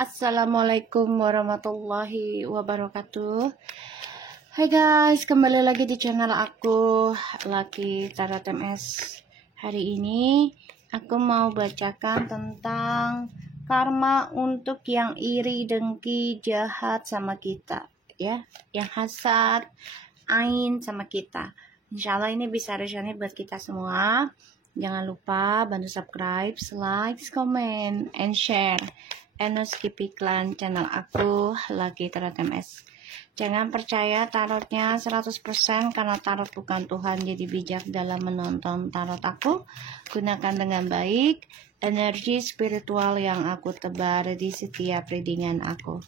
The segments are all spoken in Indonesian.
Assalamualaikum warahmatullahi wabarakatuh. Hai guys, kembali lagi di channel aku, Lucky Tarot MS. Hari ini aku mau bacakan tentang karma untuk yang iri, dengki, jahat sama kita, ya, yang hasad, ain sama kita. Insya Allah ini bisa resonate buat kita semua. Jangan lupa bantu subscribe, like, comment, and share. And no skip iklan channel aku, Lucky Tarot MS. Jangan percaya tarotnya 100% karena tarot bukan Tuhan. Jadi bijak dalam menonton tarot aku. Gunakan dengan baik energi spiritual yang aku tebar di setiap readingan aku.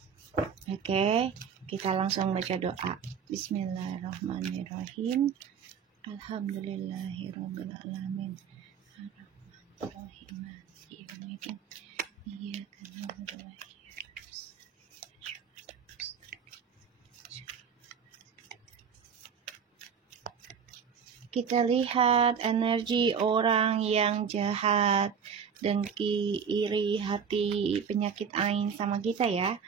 Oke, kita langsung baca doa. Bismillahirrahmanirrahim. Alhamdulillahirabbil alamin. Arrahmanirrahim. Maliki yaumiddin. Iyyaka na'budu wa iyyaka nasta'in. Kita lihat energi orang yang jahat, dengki, iri, hati, penyakit ain sama kita ya.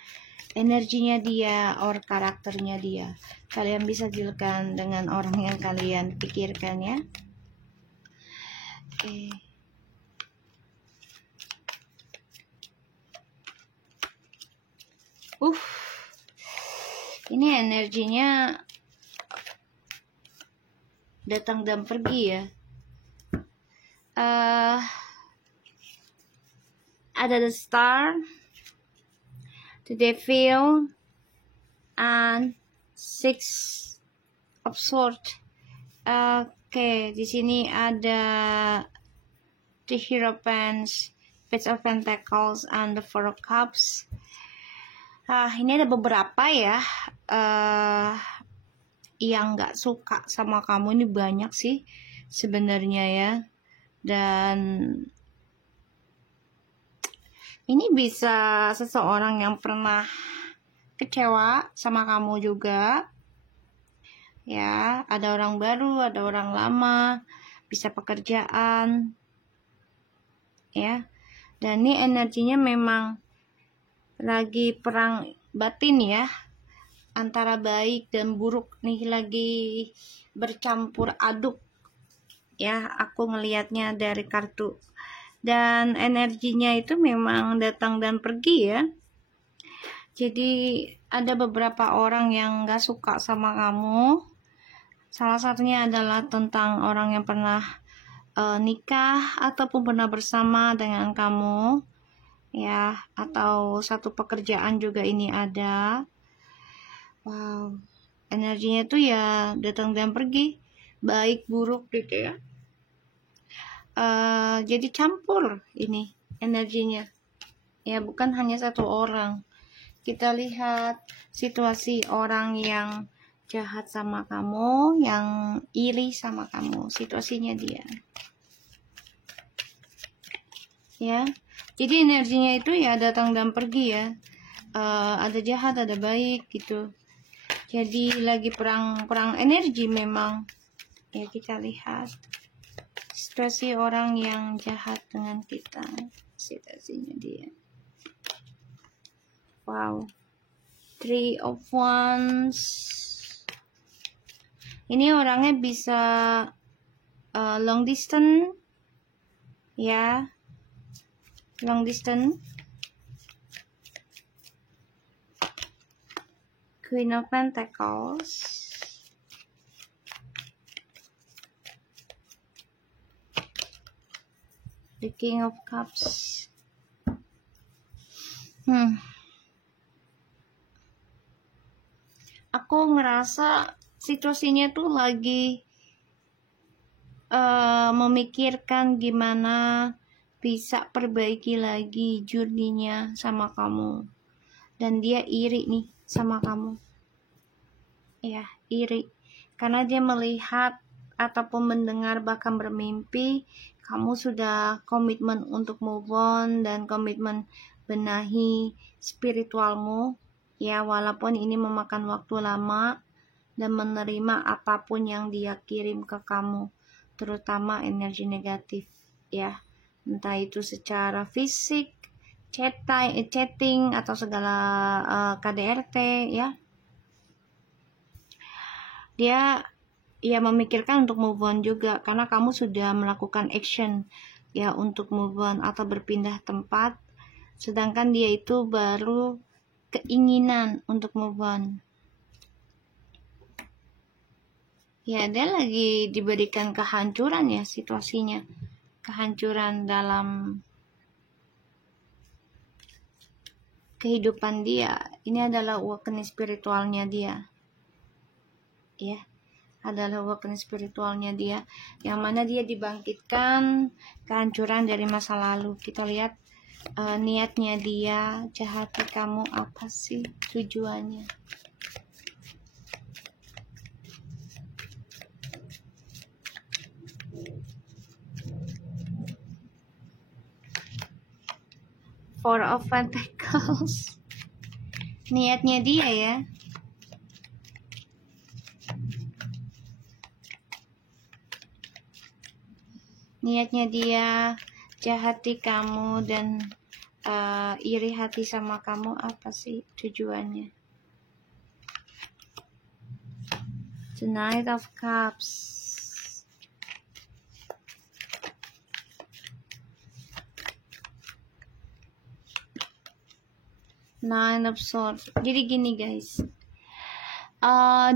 Energinya dia, or karakternya dia. Kalian bisa dealkan dengan orang yang kalian pikirkan ya. Oke. Ini energinya datang dan pergi ya. Ada the star, the devil, and six of swords. Oke, di sini ada the Hierophant, Page of Pentacles, and the Four of Cups. Ini ada beberapa ya yang nggak suka sama kamu. Ini banyak sih sebenarnya ya. Dan ini bisa seseorang yang pernah kecewa sama kamu juga. Ya, ada orang baru, ada orang lama, bisa pekerjaan. Ya. Dan ini energinya memang lagi perang batin ya, antara baik dan buruk nih, lagi bercampur aduk ya, aku ngelihatnya dari kartu. Dan energinya itu memang datang dan pergi ya. Jadi ada beberapa orang yang gak suka sama kamu. Salah satunya adalah tentang orang yang pernah nikah ataupun pernah bersama dengan kamu ya, atau satu pekerjaan juga ini ada. Wow, energinya tuh ya datang dan pergi, baik buruk gitu ya. Jadi campur ini energinya ya, bukan hanya satu orang. Kita lihat situasi orang yang jahat sama kamu, yang iri sama kamu, situasinya dia ya. Jadi energinya itu ya datang dan pergi ya. Ada jahat, ada baik gitu. Jadi lagi perang energi memang. Ya, kita lihat situasi orang yang jahat dengan kita, situasinya dia. Wow. 3 of Wands. Ini orangnya bisa long distance ya. Long distance. Queen of Pentacles. The King of Cups. Aku ngerasa situasinya tuh lagi memikirkan gimana bisa perbaiki lagi journey-nya sama kamu. Dan dia iri nih sama kamu. Ya, iri. Karena dia melihat ataupun mendengar, bahkan bermimpi kamu sudah komitmen untuk move on dan komitmen benahi spiritualmu. Ya, walaupun ini memakan waktu lama, dan menerima apapun yang dia kirim ke kamu, terutama energi negatif ya. Entah itu secara fisik, chatting atau segala KDRT ya. Dia ya memikirkan untuk move on juga, karena kamu sudah melakukan action ya untuk move on atau berpindah tempat, sedangkan dia itu baru keinginan untuk move on. Ya, dia lagi diberikan kehancuran ya situasinya, kehancuran dalam kehidupan dia. Ini adalah awakening spiritualnya dia ya, adalah awakening spiritualnya dia, yang mana dia dibangkitkan kehancuran dari masa lalu. Kita lihat niatnya dia, jahat kamu apa sih tujuannya. Four of Pentacles. Niatnya dia ya. Niatnya dia jahati kamu dan iri hati sama kamu, apa sih tujuannya? The Knight of Cups. Nine of Swords. Jadi gini guys,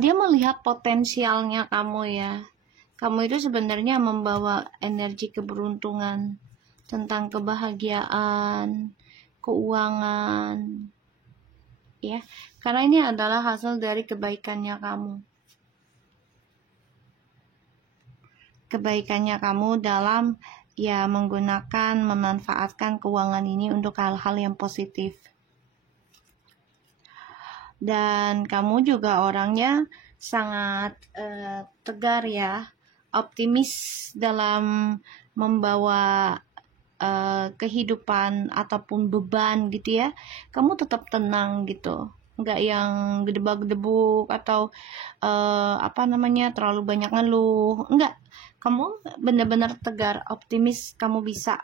dia melihat potensialnya kamu ya. Kamu itu sebenarnya membawa energi keberuntungan, tentang kebahagiaan, keuangan ya, karena ini adalah hasil dari kebaikannya kamu dalam ya menggunakan, memanfaatkan keuangan ini untuk hal-hal yang positif. Dan kamu juga orangnya sangat tegar ya, optimis dalam membawa kehidupan ataupun beban gitu ya. Kamu tetap tenang gitu, nggak yang gedebak-gedebuk atau terlalu banyak ngeluh. Enggak, kamu benar-benar tegar, optimis. Kamu bisa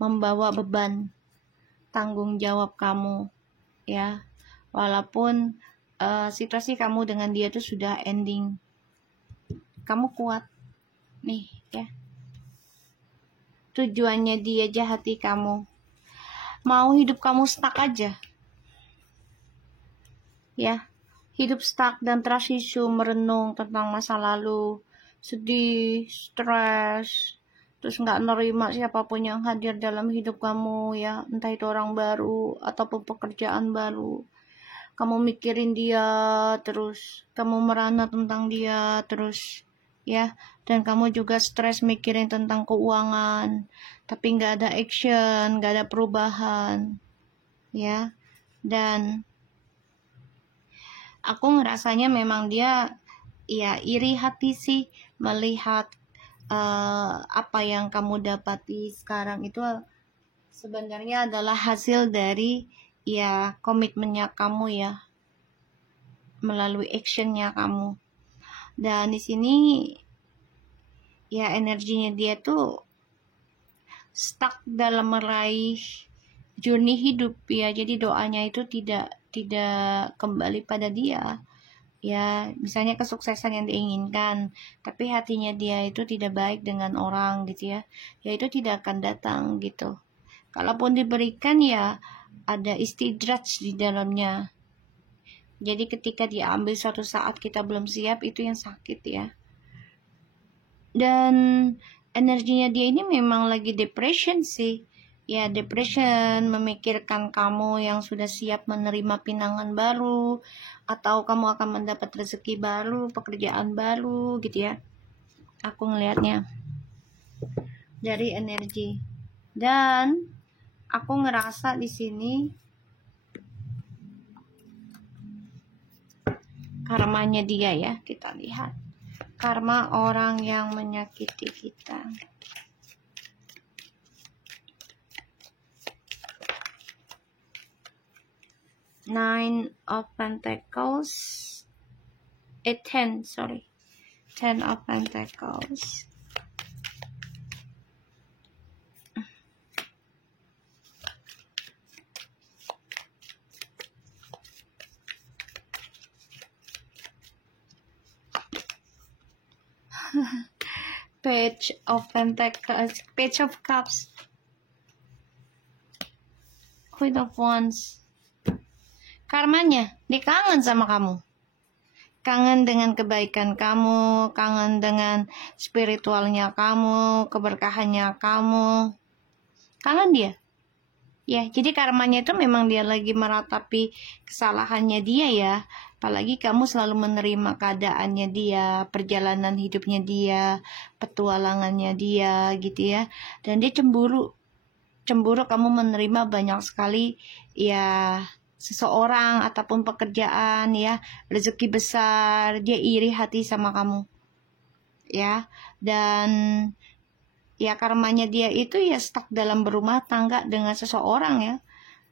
membawa beban tanggung jawab kamu ya, walaupun situasi kamu dengan dia tuh sudah ending. Kamu kuat nih ya. Tujuannya dia jahati kamu, mau hidup kamu stuck aja ya, hidup stuck dan trust issue, merenung tentang masa lalu, sedih, stres, terus nggak nerima siapapun yang hadir dalam hidup kamu ya, entah itu orang baru ataupun pekerjaan baru. Kamu mikirin dia terus, kamu merana tentang dia terus ya, dan kamu juga stres mikirin tentang keuangan, tapi nggak ada action, nggak ada perubahan ya. Dan aku ngerasanya memang dia ya iri hati sih melihat apa yang kamu dapati sekarang itu sebenarnya adalah hasil dari ya komitmennya kamu ya, melalui actionnya kamu. Dan di sini ya energinya dia tuh stuck dalam meraih journey hidup ya. Jadi doanya itu tidak kembali pada dia ya, misalnya kesuksesan yang diinginkan, tapi hatinya dia itu tidak baik dengan orang gitu ya, itu tidak akan datang gitu. Kalaupun diberikan ya ada istidraj di dalamnya. Jadi ketika diambil suatu saat kita belum siap, itu yang sakit ya. Dan energinya dia ini memang lagi depression sih. Ya depression, memikirkan kamu yang sudah siap menerima pinangan baru, atau kamu akan mendapat rezeki baru, pekerjaan baru gitu ya. Aku ngelihatnya dari energi. Dan aku ngerasa di sini karmanya dia ya, kita lihat. Karma orang yang menyakiti kita. Nine of Pentacles. 10 of Pentacles. Page of Pentacles, Page of Cups, Queen of Wands. Karmanya, dia kangen sama kamu. Kangen dengan kebaikan kamu, kangen dengan spiritualnya kamu, keberkahannya kamu. Kangen dia. Ya, jadi karmanya itu memang dia lagi meratapi kesalahannya dia ya. Apalagi kamu selalu menerima keadaannya dia, perjalanan hidupnya dia, petualangannya dia gitu ya. Dan dia cemburu. Cemburu kamu menerima banyak sekali ya seseorang ataupun pekerjaan ya, rezeki besar, dia iri hati sama kamu. Ya, dan ya karmanya dia itu ya stuck dalam berumah tangga dengan seseorang ya,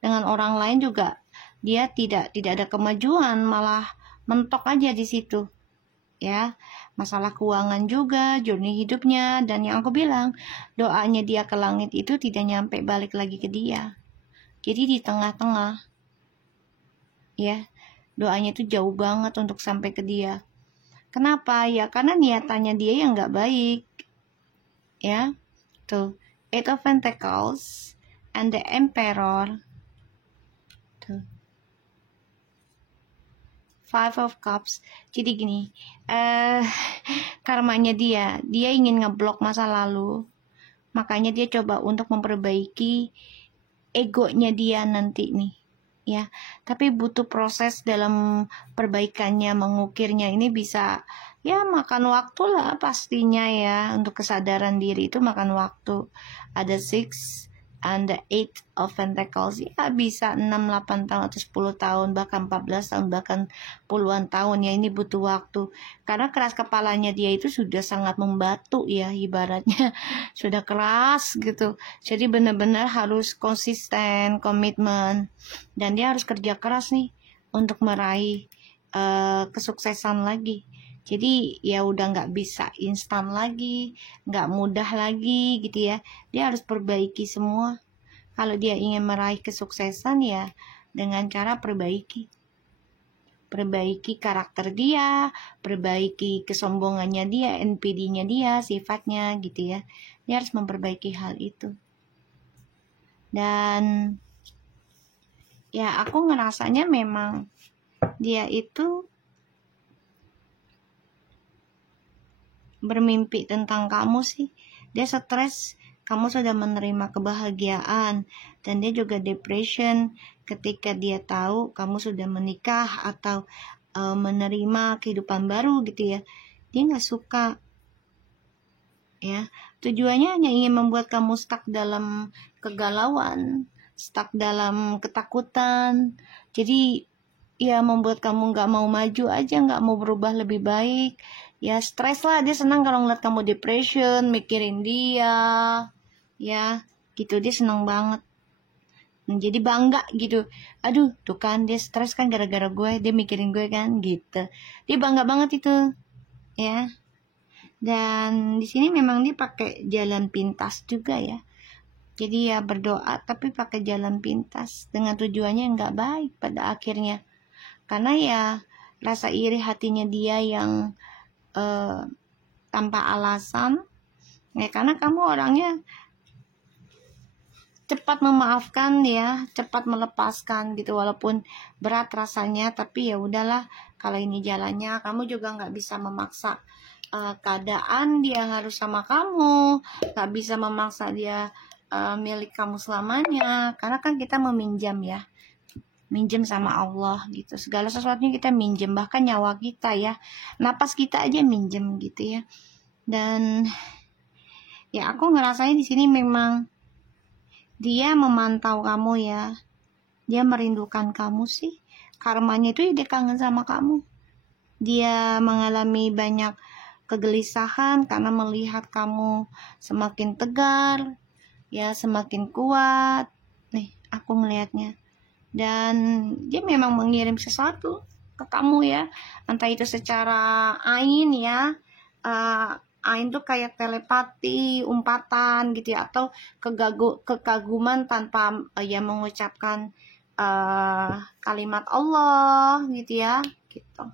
dengan orang lain juga dia tidak ada kemajuan, malah mentok aja di situ ya. Masalah keuangan juga, journey hidupnya, dan yang aku bilang doanya dia ke langit itu tidak nyampe balik lagi ke dia, jadi di tengah-tengah ya, doanya itu jauh banget untuk sampai ke dia. Kenapa ya? Karena niatannya dia yang nggak baik ya. Tuh, Eight of Pentacles and the Emperor. Tuh, Five of Cups. Jadi gini, karmanya dia ingin ngeblok masa lalu. Makanya dia coba untuk memperbaiki egonya dia nanti nih. Ya, tapi butuh proses dalam perbaikannya, mengukirnya. Ini bisa ya makan waktu lah pastinya ya. Untuk kesadaran diri itu makan waktu. Ada 6 and the 8 of Pentacles, ya bisa 6, 8 tahun atau 10 tahun, bahkan 14 tahun, bahkan puluhan tahun ya. Ini butuh waktu karena keras kepalanya dia itu sudah sangat membatu ya, ibaratnya sudah keras gitu. Jadi benar-benar harus konsisten, komitmen, dan dia harus kerja keras nih untuk meraih kesuksesan lagi. Jadi ya udah nggak bisa instan lagi, nggak mudah lagi gitu ya. Dia harus perbaiki semua. Kalau dia ingin meraih kesuksesan ya dengan cara perbaiki karakter dia, perbaiki kesombongannya dia, NPD-nya dia, sifatnya gitu ya. Dia harus memperbaiki hal itu. Dan ya aku ngerasanya memang dia itu bermimpi tentang kamu sih. Dia stres kamu sudah menerima kebahagiaan, dan dia juga depression ketika dia tahu kamu sudah menikah atau menerima kehidupan baru gitu ya. Dia nggak suka ya. Tujuannya hanya ingin membuat kamu stuck dalam kegalauan, stuck dalam ketakutan. Jadi ya membuat kamu nggak mau maju aja, nggak mau berubah lebih baik. Ya stres lah, dia senang kalau ngeliat kamu depression, mikirin dia, ya gitu, dia senang banget. Jadi bangga gitu, aduh tuh kan dia stres kan gara-gara gue, dia mikirin gue kan gitu. Dia bangga banget itu, ya. Dan di sini memang dia pakai jalan pintas juga ya. Jadi ya berdoa tapi pakai jalan pintas dengan tujuannya yang nggak baik pada akhirnya. Karena ya rasa iri hatinya dia yang tanpa alasan ya, karena kamu orangnya cepat memaafkan ya, cepat melepaskan gitu, walaupun berat rasanya, tapi ya udahlah, kalau ini jalannya. Kamu juga nggak bisa memaksa keadaan dia harus sama kamu, nggak bisa memaksa dia milik kamu selamanya, karena kan kita meminjam ya, minjem sama Allah gitu. Segala sesuatunya kita minjem, bahkan nyawa kita ya, napas kita aja minjem gitu ya. Dan ya aku ngerasain di sini memang dia memantau kamu ya. Dia merindukan kamu sih. Karmanya itu dia kangen sama kamu. Dia mengalami banyak kegelisahan karena melihat kamu semakin tegar, ya semakin kuat. Nih, aku melihatnya. Dan dia memang mengirim sesuatu ke kamu ya, entah itu secara ain ya, ain tuh kayak telepati, umpatan gitu ya, atau kekaguman tanpa ya mengucapkan kalimat Allah gitu ya, gitu.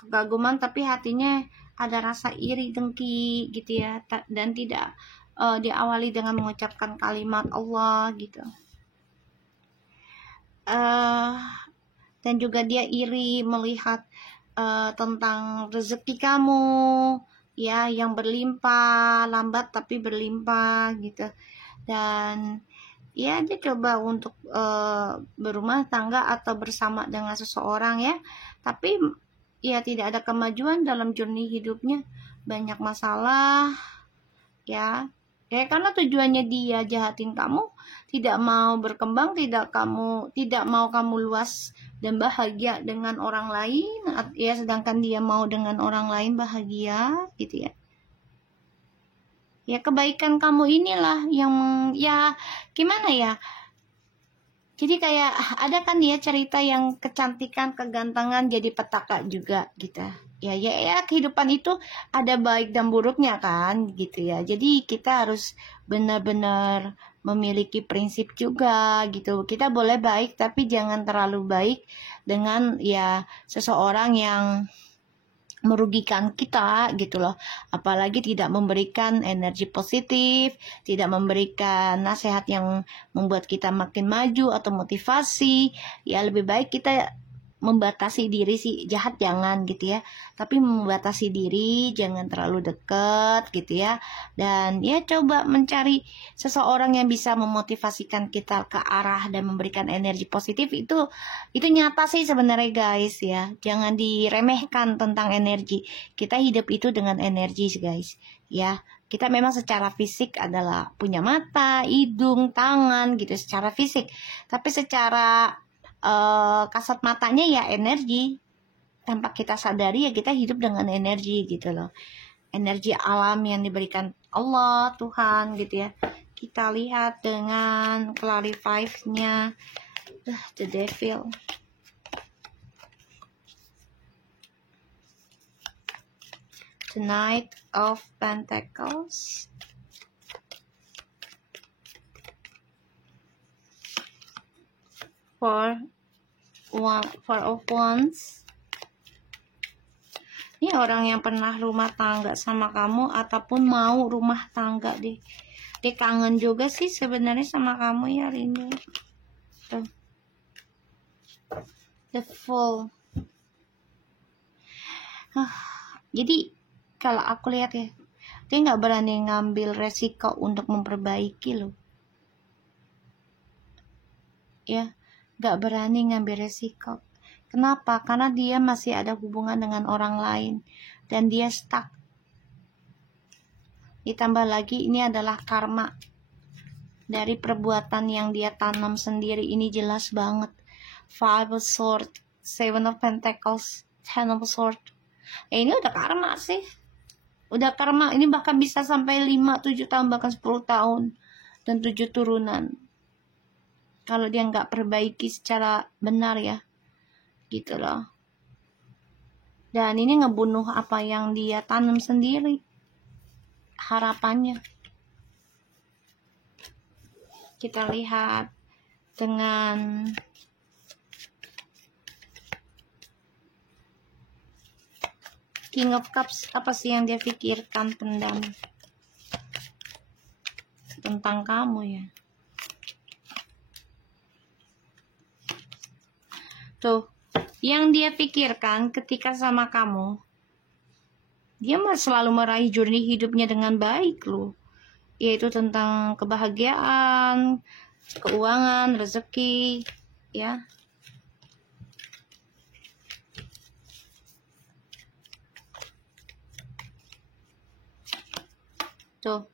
Kekaguman tapi hatinya ada rasa iri dengki gitu ya, dan tidak diawali dengan mengucapkan kalimat Allah gitu. Dan juga dia iri melihat tentang rezeki kamu ya, yang berlimpah, lambat tapi berlimpah gitu. Dan ya dia coba untuk berumah tangga atau bersama dengan seseorang ya, tapi ya tidak ada kemajuan dalam journey hidupnya, banyak masalah ya. Ya karena tujuannya dia jahatin kamu, tidak mau berkembang, tidak mau kamu luas dan bahagia dengan orang lain ya, sedangkan dia mau dengan orang lain bahagia gitu ya. Ya kebaikan kamu inilah yang ya gimana ya, jadi kayak ada kan dia cerita yang kecantikan, kegantengan jadi petaka juga gitu ya, kehidupan itu ada baik dan buruknya kan gitu ya. Jadi kita harus benar-benar memiliki prinsip juga gitu. Kita boleh baik tapi jangan terlalu baik dengan ya seseorang yang merugikan kita gitu loh, apalagi tidak memberikan energi positif, tidak memberikan nasihat yang membuat kita makin maju atau motivasi. Ya lebih baik kita membatasi diri sih, jahat jangan gitu ya, tapi membatasi diri, jangan terlalu deket gitu ya. Dan ya coba mencari seseorang yang bisa memotivasikan kita ke arah dan memberikan energi positif. Itu nyata sih sebenarnya guys ya, jangan diremehkan tentang energi. Kita hidup itu dengan energi guys ya. Kita memang secara fisik adalah punya mata, hidung, tangan gitu secara fisik, tapi secara kasat matanya ya energi. Tanpa kita sadari ya kita hidup dengan energi gitu loh, energi alam yang diberikan Allah Tuhan gitu ya. Kita lihat dengan clarify-nya the devil. The Knight of Pentacles, Four of Wands. Ini orang yang pernah rumah tangga sama kamu ataupun mau rumah tangga deh. Dia kangen juga sih sebenarnya sama kamu ya, rindu. Tuh. The Fool. Jadi kalau aku lihat ya, dia nggak berani ngambil resiko untuk memperbaiki loh. Ya, nggak berani ngambil resiko. Kenapa? Karena dia masih ada hubungan dengan orang lain dan dia stuck. Ditambah lagi ini adalah karma dari perbuatan yang dia tanam sendiri. Ini jelas banget. Five of Swords, Seven of Pentacles, Ten of Swords. Ini udah karma sih. Udah karma. Ini bahkan bisa sampai 5, 7 tahun, bahkan 10 tahun. Dan 7 turunan. Kalau dia nggak perbaiki secara benar ya. Gitu loh. Dan ini ngebunuh apa yang dia tanam sendiri, harapannya. Kita lihat dengan King of Cups. Apa sih yang dia pikirkan, pendam tentang kamu ya. Tuh, yang dia pikirkan ketika sama kamu, dia selalu meraih journey hidupnya dengan baik loh, yaitu tentang kebahagiaan, keuangan, rezeki ya. Tuh,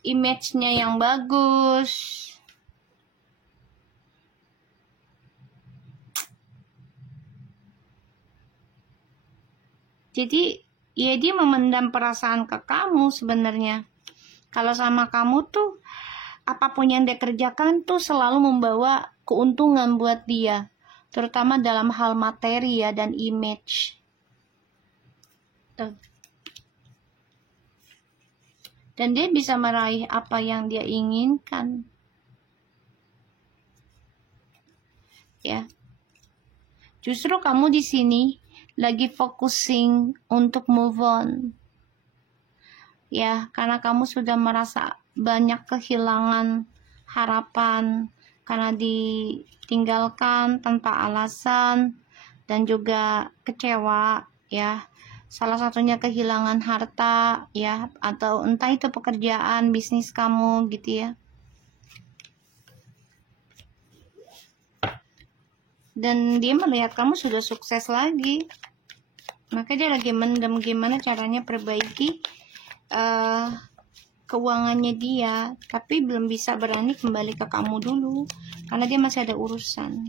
image-nya yang bagus. Jadi ya dia memendam perasaan ke kamu sebenarnya. Kalau sama kamu tuh apapun yang dia kerjakan tuh selalu membawa keuntungan buat dia, terutama dalam hal materi ya dan image. Tuh. Dan dia bisa meraih apa yang dia inginkan. Ya. Justru kamu di sini lagi focusing untuk move on. Ya, karena kamu sudah merasa banyak kehilangan harapan karena ditinggalkan tanpa alasan dan juga kecewa ya. Salah satunya kehilangan harta ya, atau entah itu pekerjaan, bisnis kamu gitu ya. Dan dia melihat kamu sudah sukses lagi, maka dia lagi mendem gimana caranya perbaiki keuangannya dia, tapi belum bisa berani kembali ke kamu dulu karena dia masih ada urusan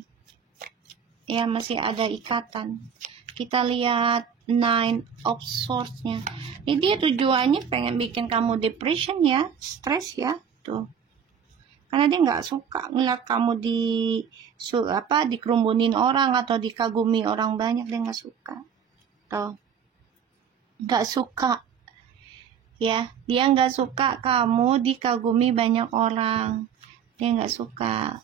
ya, masih ada ikatan. Kita lihat Nine of Swords-nya. Jadi dia tujuannya pengen bikin kamu depression ya, stres ya, tuh. Karena dia nggak suka ngeliat kamu dikerumunin orang atau dikagumi orang banyak, dia nggak suka. Tuh. Nggak suka. Ya, dia nggak suka kamu dikagumi banyak orang. Dia nggak suka.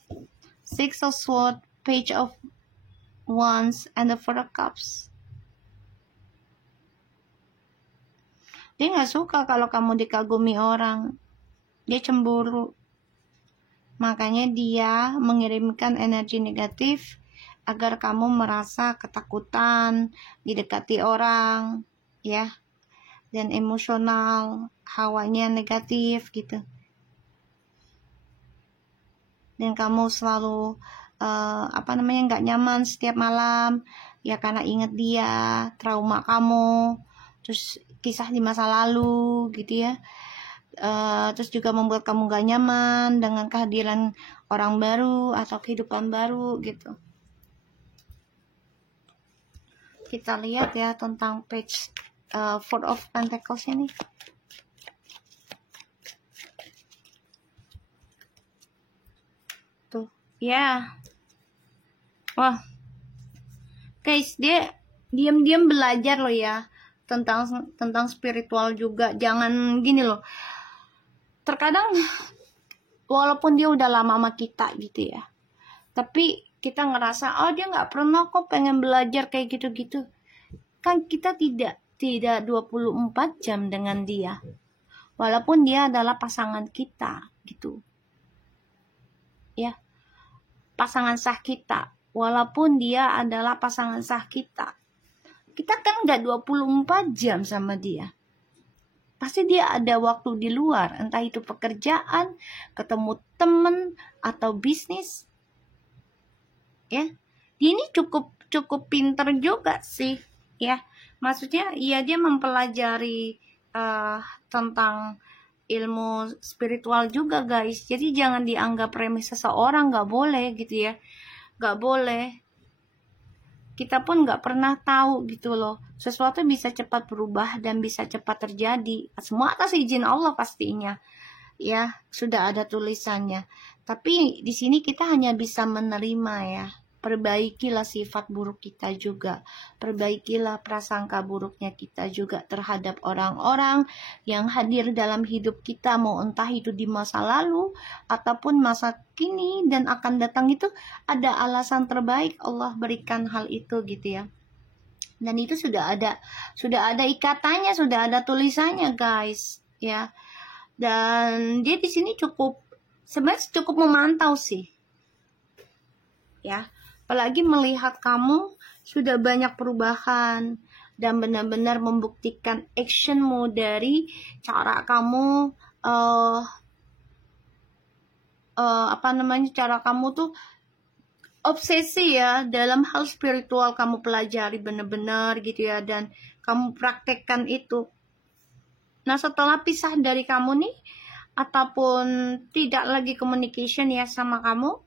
Six of Swords, Page of Wands, and the Four of Cups. Dia nggak suka kalau kamu dikagumi orang. Dia cemburu. Makanya dia mengirimkan energi negatif agar kamu merasa ketakutan, didekati orang, ya, dan emosional, hawanya negatif gitu. Dan kamu selalu nggak nyaman setiap malam, ya karena ingat dia, trauma kamu, terus kisah di masa lalu gitu ya. Terus juga membuat kamu gak nyaman dengan kehadiran orang baru atau kehidupan baru gitu. Kita lihat ya tentang page Four of Pentacles ini. Tuh, ya. Wah. Guys, dia diam-diam belajar loh ya tentang spiritual juga. Jangan gini loh. Terkadang walaupun dia udah lama sama kita gitu ya, tapi kita ngerasa dia nggak pernah kok pengen belajar kayak gitu-gitu. Kan kita tidak 24 jam dengan dia, walaupun dia adalah pasangan kita gitu ya, pasangan sah kita, walaupun dia adalah pasangan sah kita kan nggak 24 jam sama dia. Pasti dia ada waktu di luar, entah itu pekerjaan, ketemu temen, atau bisnis. Ya, dia ini cukup pinter juga sih, ya. Maksudnya, iya dia mempelajari tentang ilmu spiritual juga, guys. Jadi jangan dianggap remeh seseorang, nggak boleh gitu ya, nggak boleh. Kita pun nggak pernah tahu gitu loh, sesuatu bisa cepat berubah dan bisa cepat terjadi, semua atas izin Allah pastinya ya, sudah ada tulisannya. Tapi di sini kita hanya bisa menerima ya. Perbaikilah sifat buruk kita juga, perbaikilah prasangka buruknya kita juga terhadap orang-orang yang hadir dalam hidup kita, mau entah itu di masa lalu ataupun masa kini dan akan datang. Itu ada alasan terbaik Allah berikan hal itu gitu ya. Dan itu sudah ada ikatannya, sudah ada tulisannya guys ya. Dan dia di sini sebenarnya cukup memantau sih ya. Apalagi melihat kamu sudah banyak perubahan dan benar-benar membuktikan actionmu dari cara kamu cara kamu tuh obsesi ya dalam hal spiritual, kamu pelajari benar-benar gitu ya, dan kamu praktekkan itu. Nah, setelah pisah dari kamu nih, ataupun tidak lagi communication ya sama kamu,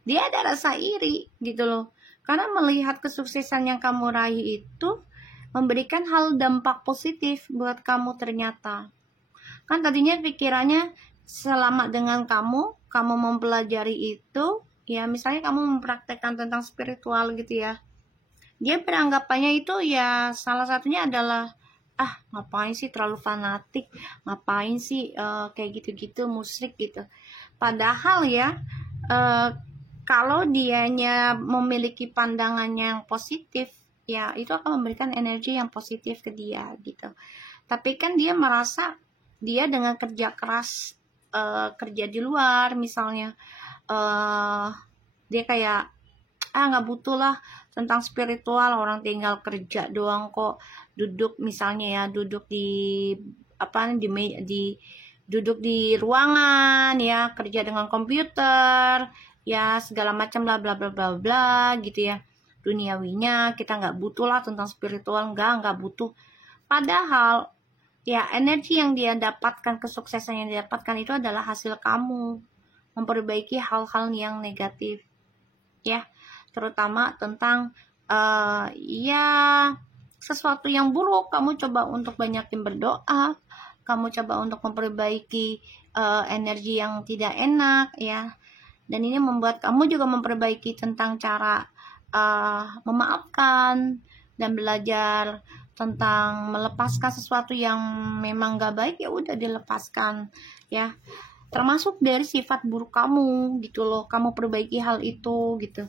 dia ada rasa iri gitu loh. Karena melihat kesuksesan yang kamu raih itu memberikan hal dampak positif buat kamu ternyata. Kan tadinya pikirannya selama dengan kamu mempelajari itu, ya misalnya kamu mempraktekkan tentang spiritual gitu ya, dia beranggapannya itu ya salah satunya adalah ngapain sih terlalu fanatik, ngapain sih kayak gitu-gitu musyrik gitu. Padahal ya kalau dianya memiliki pandangan yang positif ya itu akan memberikan energi yang positif ke dia gitu. Tapi kan dia merasa dia dengan kerja keras, kerja di luar misalnya, dia kayak nggak butuh lah tentang spiritual, orang tinggal kerja doang kok, duduk misalnya ya, duduk di duduk di ruangan ya, kerja dengan komputer ya, segala macam lah, bla bla bla bla gitu ya, duniawinya kita nggak butuh lah tentang spiritual, nggak butuh. Padahal ya energi yang dia dapatkan, kesuksesan yang dia dapatkan itu adalah hasil kamu memperbaiki hal-hal yang negatif ya, terutama tentang ya sesuatu yang buruk. Kamu coba untuk banyakin berdoa, kamu coba untuk memperbaiki energi yang tidak enak ya, dan ini membuat kamu juga memperbaiki tentang cara memaafkan dan belajar tentang melepaskan sesuatu yang memang gak baik, ya udah dilepaskan ya, termasuk dari sifat buruk kamu gitu loh, kamu perbaiki hal itu gitu,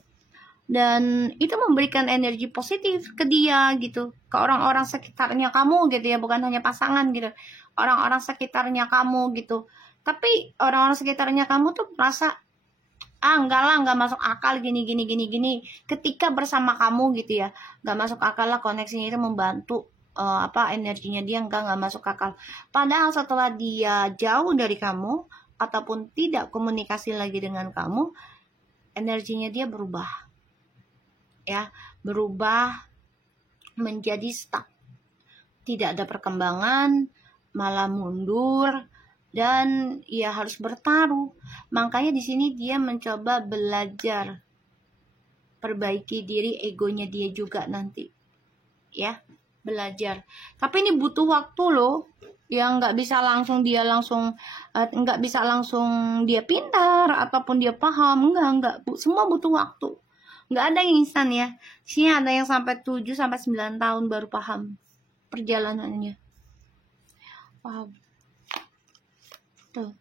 dan itu memberikan energi positif ke dia gitu, ke orang-orang sekitarnya kamu gitu ya, bukan hanya pasangan gitu, orang-orang sekitarnya kamu gitu. Tapi orang-orang sekitarnya kamu tuh merasa enggak lah, nggak masuk akal gini ketika bersama kamu gitu ya, nggak masuk akal lah, koneksinya itu membantu energinya dia nggak masuk akal. Padahal setelah dia jauh dari kamu ataupun tidak komunikasi lagi dengan kamu, energinya dia berubah ya, berubah menjadi stuck, tidak ada perkembangan, malah mundur, dan ya harus bertaruh. Makanya di sini dia mencoba belajar perbaiki diri, egonya dia juga nanti ya, belajar. Tapi ini butuh waktu loh, yang nggak bisa langsung dia pintar ataupun dia paham, enggak, semua butuh waktu. Nggak ada yang instan ya. Sini ada yang sampai 7-9 tahun baru paham perjalanannya. Wow. Tuh.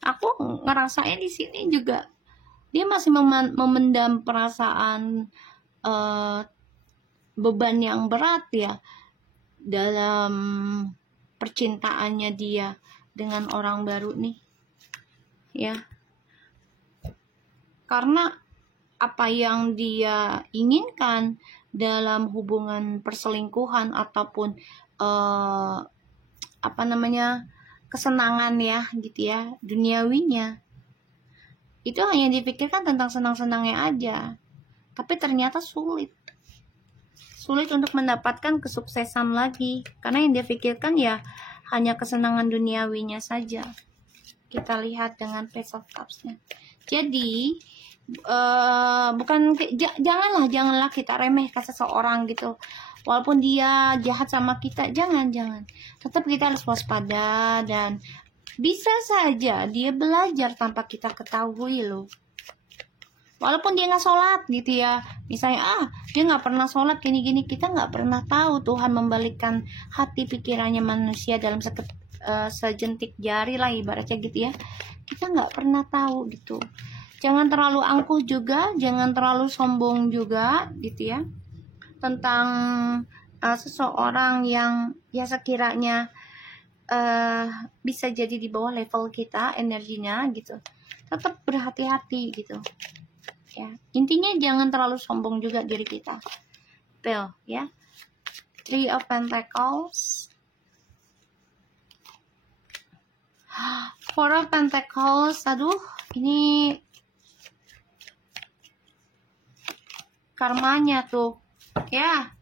Aku ngerasain di sini juga dia masih memendam perasaan beban yang berat ya dalam percintaannya dia dengan orang baru nih ya. Karena apa yang dia inginkan dalam hubungan perselingkuhan ataupun kesenangan ya gitu ya, duniawinya, itu hanya dipikirkan tentang senang-senangnya aja. Tapi ternyata sulit untuk mendapatkan kesuksesan lagi, karena yang dia pikirkan ya hanya kesenangan duniawinya saja. Kita lihat dengan Page of Cups-nya. Jadi janganlah kita remehkan seseorang gitu, walaupun dia jahat sama kita, jangan. Tetap kita harus waspada, dan bisa saja dia belajar tanpa kita ketahui loh. Walaupun dia nggak sholat gitu ya, misalnya dia nggak pernah sholat gini, kita nggak pernah tahu Tuhan membalikkan hati pikirannya manusia dalam sejentik jari lah ibaratnya gitu ya. Kita nggak pernah tahu gitu. Jangan terlalu angkuh juga, jangan terlalu sombong juga gitu ya, tentang seseorang yang ya sekiranya bisa jadi di bawah level kita energinya gitu. Tetap berhati-hati gitu ya. Intinya jangan terlalu sombong juga diri kita. Bel ya. 3 of Pentacles, 4 of Pentacles. Aduh, ini karmanya tuh ya.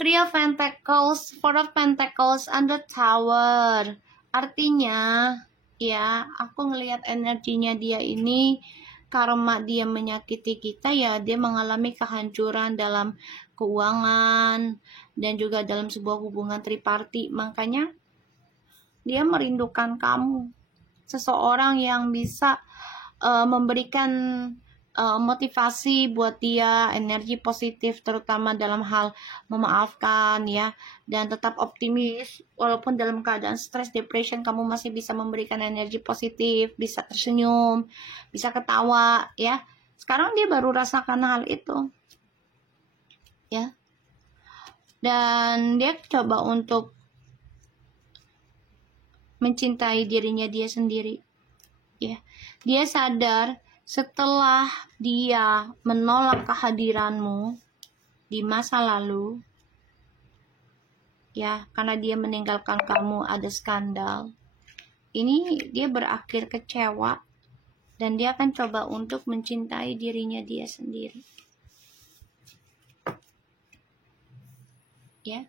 3 of Pentacles, 4 of Pentacles, and the Tower. Artinya ya, aku ngelihat energinya dia ini, karma dia menyakiti kita ya, dia mengalami kehancuran dalam keuangan dan juga dalam sebuah hubungan triparti. Makanya dia merindukan kamu, seseorang yang bisa memberikan motivasi buat dia, energi positif terutama dalam hal memaafkan ya, dan tetap optimis walaupun dalam keadaan stres, depression, kamu masih bisa memberikan energi positif, bisa tersenyum, bisa ketawa ya. Sekarang dia baru rasakan hal itu ya, dan dia coba untuk mencintai dirinya dia sendiri ya. Dia sadar setelah dia menolak kehadiranmu di masa lalu ya, karena dia meninggalkan kamu, ada skandal ini, dia berakhir kecewa dan dia akan coba untuk mencintai dirinya dia sendiri ya.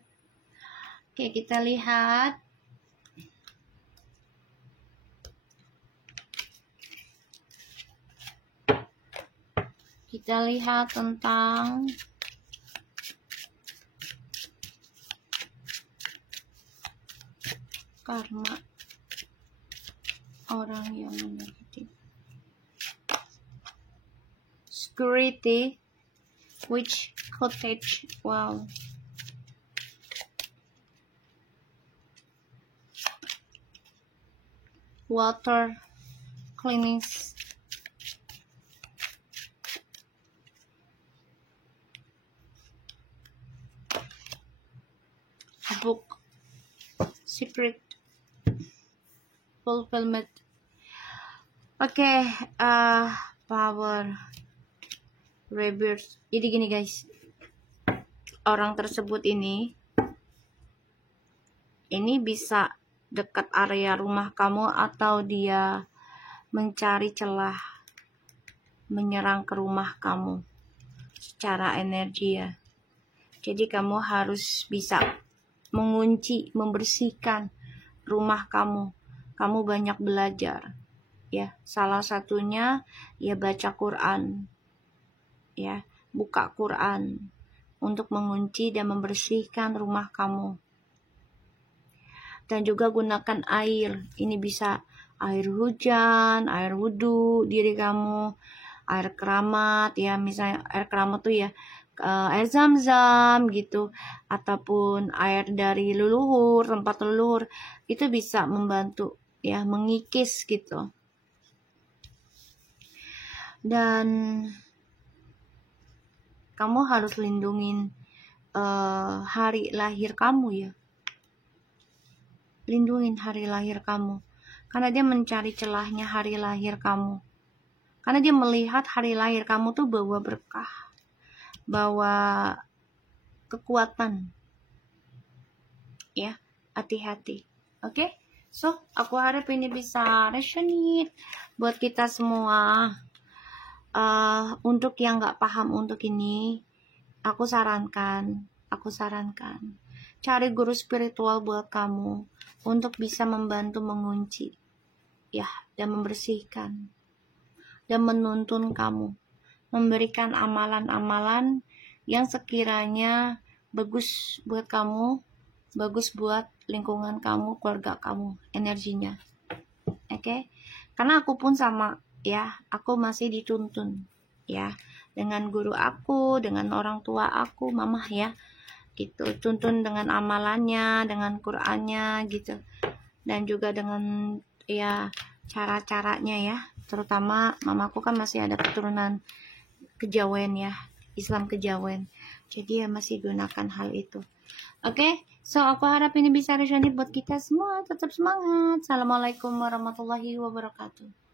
Oke, kita lihat tentang karma orang yang menyakiti. Security, which cottage, wow. Water, cleanings, book, secret, fulfillment. Oke, power, rebirth. Jadi gini guys, orang tersebut ini bisa dekat area rumah kamu atau dia mencari celah menyerang ke rumah kamu secara energi ya. Jadi kamu harus bisa mengunci, membersihkan rumah kamu. Kamu banyak belajar ya. Salah satunya ya baca Quran ya, buka Quran untuk mengunci dan membersihkan rumah kamu. Dan juga gunakan air. Ini bisa air hujan, air wudhu diri kamu, air keramat ya, misalnya air keramat tuh ya air zam-zam gitu, ataupun air dari leluhur, tempat leluhur, itu bisa membantu ya, mengikis gitu. Dan kamu harus lindungin hari lahir kamu ya. Lindungin hari lahir kamu, karena dia mencari celahnya hari lahir kamu, karena dia melihat hari lahir kamu tuh bawa berkah, bawa kekuatan ya. Hati-hati. Oke? So aku harap ini bisa resonate buat kita semua. Untuk yang gak paham untuk ini, aku sarankan cari guru spiritual buat kamu untuk bisa membantu mengunci ya, dan membersihkan dan menuntun kamu, memberikan amalan-amalan yang sekiranya bagus buat kamu, bagus buat lingkungan kamu, keluarga kamu, energinya. Oke? Karena aku pun sama ya, aku masih dituntun ya, dengan guru aku, dengan orang tua aku, mamah ya gitu, tuntun dengan amalannya, dengan Qur'annya gitu, dan juga dengan ya cara-caranya ya. Terutama mamaku kan masih ada keturunan kejawen ya, Islam kejawen, jadi ya masih gunakan hal itu. Oke, so aku harap ini bisa resonate buat kita semua. Tetap semangat. Assalamualaikum warahmatullahi wabarakatuh.